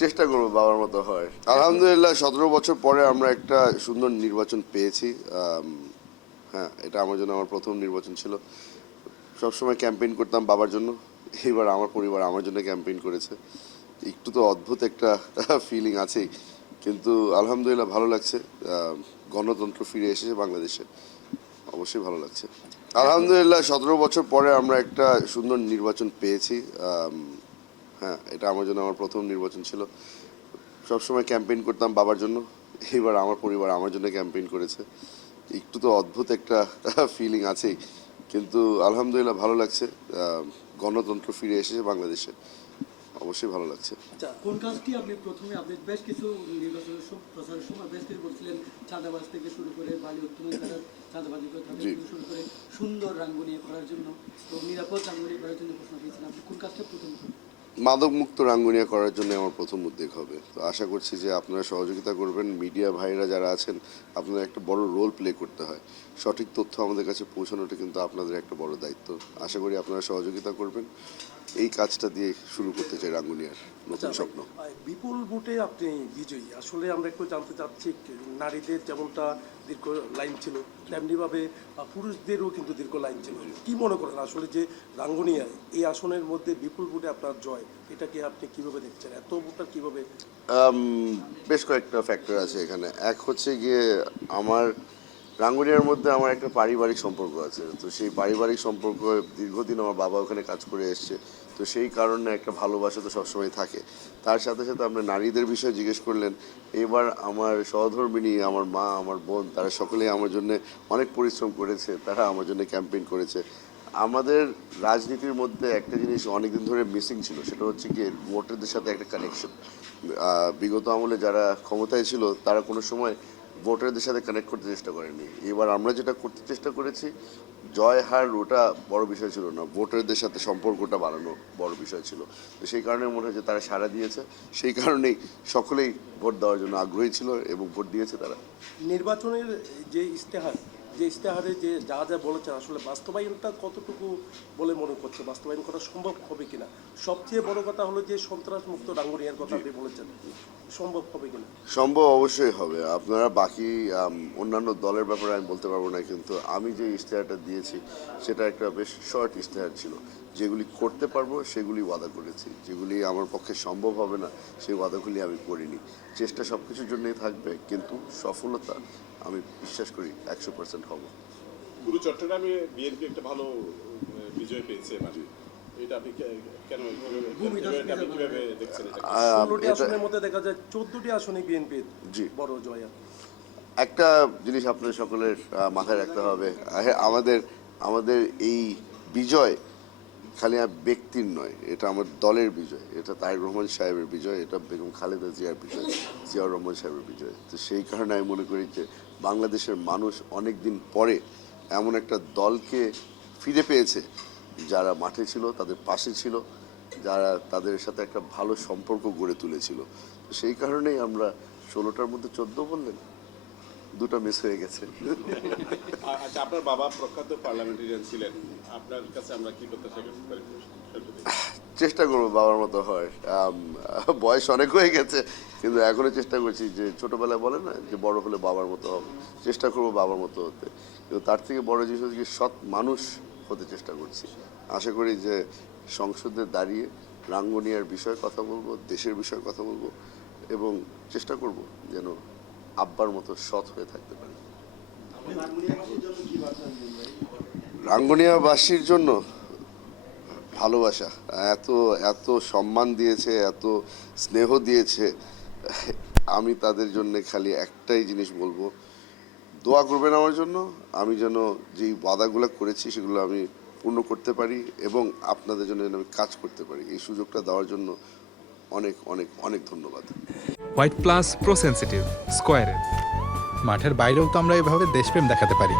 চেষ্টা করবো বাবার মতো হয়। আলহামদুলিল্লাহ 17 বছর পরে আমরা একটা সুন্দর নির্বাচন পেয়েছি। হ্যাঁ, এটা আমার জন্য আমার প্রথম নির্বাচন ছিল। সবসময় ক্যাম্পেইন করতাম বাবার জন্য, এবার আমার পরিবার আমার জন্য ক্যাম্পেইন করেছে। একটু তো অদ্ভুত একটা ফিলিং আছেই, কিন্তু আলহামদুলিল্লাহ ভালো লাগছে। গণতন্ত্র ফিরে এসেছে বাংলাদেশে, অবশ্যই ভালো লাগছে। আলহামদুলিল্লাহ 17 বছর পরে আমরা একটা সুন্দর নির্বাচন পেয়েছি। হ্যাঁ, এটা আমার জন্য আমার প্রথম নির্বাচন ছিল। সবসময় ক্যাম্পেইন করতাম বাবার জন্য, এবার আমার পরিবার আমার জন্য ক্যাম্পেইন করেছে। একটু তো অদ্ভুত একটা ফিলিং আছেই, কিন্তু আলহামদুলিল্লাহ ভালো লাগছে। গণতন্ত্র ফিরে এসেছে বাংলাদেশে, অবশ্যই ভালো লাগছে। আচ্ছা, কোন কাজটি আপনি বেশ কিছু নির্বাচনের প্রচারের সময় বেশ কিছু বলছিলেন, চাঁদাবাজ থেকে শুরু করে বালি উত্তোলন করার, চাঁদাবাজি করে তাদের থেকে শুরু করে সুন্দর রাঙ্গুনি করার জন্য, তো নিরাপদ রাঙ্গুনি করার জন্য প্রশ্ন দিয়েছিলেন, আপনি কোন কাজটা প্রথম করবেন? মাদকমুক্ত রাঙ্গুনিয়া করার জন্য আমার প্রথম উদ্যোগ হবে। তো আশা করছি যে আপনারা সহযোগিতা করবেন। মিডিয়া ভাইরা যারা আছেন, আপনাদের একটা বড় রোল প্লে করতে হয়। সঠিক তথ্য আমাদের কাছে পৌঁছানোটা কিন্তু আপনাদের একটা বড় দায়িত্ব। আশা করি আপনারা সহযোগিতা করবেন। এই কাজটা দিয়ে শুরু করতে চাই রাঙ্গুনিয়ার নতুন স্বপ্ন। বিপুল ভোটে আপনি বিজয়ী। আসলে আমরা একটু জানতে চাচ্ছি, নারীদের যেমনটা দীর্ঘ লাইন ছিল, তেমনিভাবে পুরুষদেরও কিন্তু দীর্ঘ লাইন ছিল। কি মনে করেন আসলে যে রাঙ্গুনিয়ায় এই আসনের মধ্যে বিপুল ভোটে আপনার জয়, এটাকে আপনি কিভাবে দেখছেন? এত ভোটার কিভাবে? বেশ কয়েকটা ফ্যাক্টর আছে এখানে। এক হচ্ছে গিয়ে আমার রাঙ্গুনিয়ার মধ্যে আমার একটা পারিবারিক সম্পর্ক আছে। তো সেই পারিবারিক সম্পর্ক দীর্ঘদিন আমার বাবা ওখানে কাজ করে এসছে, তো সেই কারণে একটা ভালোবাসা তো সবসময় থাকে। তার সাথে সাথে আপনি নারীদের বিষয়ে জিজ্ঞেস করলেন। এবার আমার সহধর্মিণী, আমার মা, আমার বোন, তারা সকলেই আমার জন্য অনেক পরিশ্রম করেছে, তারা আমার জন্য ক্যাম্পেইন করেছে। আমাদের রাজনীতির মধ্যে একটা জিনিস অনেকদিন ধরে মিসিং ছিল, সেটা হচ্ছে গিয়ে ভোটারদের সাথে একটা কানেকশন। বিগত আমলে যারা ক্ষমতায় ছিল তারা কোনো সময় ভোটারদের সাথে কানেক্ট করতে চেষ্টা করেনি। এবার আমরা যেটা করতে চেষ্টা করেছি, জয় হার ওটা বড় বিষয় ছিল না, ভোটারদের সাথে সম্পর্কটা বাড়ানো বড় বিষয় ছিল। তো সেই কারণে মনে হয় যে তারা সাড়া দিয়েছে, সেই কারণেই সকলেই ভোট দেওয়ার জন্য আগ্রহী ছিল এবং ভোট দিয়েছে তারা। নির্বাচনের যে ইশতেহারে যে যা যা বলেছেন, আসলে বাস্তবায়নটা কতটুকু বলে মনে করছে? বাস্তবায়ন করা সম্ভব হবে কিনা? সবচেয়ে বড় কথা হলো যে সন্ত্রাস মুক্ত রাঙ্গুনিয়ার কথা আপনি বলেছেন, সম্ভব হবে কিনা? সম্ভব অবশ্যই হবে। আপনারা বাকি অন্যান্য দলের ব্যাপারে আমি বলতে পারবো না, কিন্তু আমি যে ইশতেহারটা দিয়েছি সেটা একটা বেশ শর্ট ইশতেহার ছিল। যেগুলি করতে পারবো সেগুলি ওয়াদা করেছি, যেগুলি আমার পক্ষে সম্ভব হবে না সেই ওয়াদাগুলি আমি করিনি। চেষ্টা সব কিছুর জন্যই থাকবে, কিন্তু সফলতা আমি বিশ্বাস করি 100% হব। পুরো চট্টগ্রামে বিএনপি একটা ভালো বিজয় পেয়েছে এবার। এটা আপনি কেন কিভাবে দেখছেন? 16টি আসনের মধ্যে দেখা যায় 14টি আসনে বিএনপির বড় জয়। একটা জিনিস আপনাদের সকলের মাথায় রাখতে হবে, আমাদের আমাদের এই বিজয় খালি ব্যক্তির নয়, এটা আমার দলের বিজয়, এটা তারেক রহমান সাহেবের বিজয়, এটা বেগম খালেদা জিয়ার বিজয়, জিয়াউর রহমান সাহেবের বিজয়। তো সেই কারণে আমি মনে করি যে বাংলাদেশের মানুষ অনেক দিন পরে এমন একটা দলকে ফিরে পেয়েছে যারা মাঠে ছিল, তাদের পাশে ছিল, যারা তাদের সাথে একটা ভালো সম্পর্ক গড়ে তুলেছিল। তো সেই কারণেই আমরা 16টার মধ্যে 14 বললেন, দুটো মিস হয়ে গেছে। আচ্ছা, আপনার বাবা প্রখ্যাত পার্লামেন্টারিয়ান ছিলেন, আপনার কাছে আমরা কি প্রত্যাশা করি? চেষ্টা করবো বাবার মতো হয়। বয়স অনেক হয়ে গেছে, কিন্তু এখনো চেষ্টা করছি যে ছোটবেলায় বলে না যে বড় হলে বাবার মতো হবে, চেষ্টা করবো বাবার মতো হতে। কিন্তু তার থেকে বড় জিনিস হচ্ছে কি, সৎ মানুষ হতে চেষ্টা করছি। আশা করি যে সংসদে দাঁড়িয়ে রাঙ্গুনিয়ার বিষয়ে কথা বলবো, দেশের বিষয়ে কথা বলবো, এবং চেষ্টা করব যেন আব্বার মতো সৎ হয়ে থাকতে পারি। রাঙ্গুনিয়াবাসীর জন্য ভালোবাসা, এত এত সম্মান দিয়েছে, এত স্নেহ দিয়েছে, আমি তাদের জন্য খালি একটাই জিনিস বলবো, দোয়া করবেন আমার জন্য, আমি যেন যেই ওয়াদাগুলো করেছি সেগুলো আমি পূর্ণ করতে পারি এবং আপনাদের জন্য যেন আমি কাজ করতে পারি। এই সুযোগটা দেওয়ার জন্য অনেক অনেক অনেক ধন্যবাদ। হোয়াইট প্লাস প্রো সেনসিটিভ স্কয়ারের মাঠের বাইরেও তো আমরা এভাবে দেশপ্রেম দেখাতে পারি।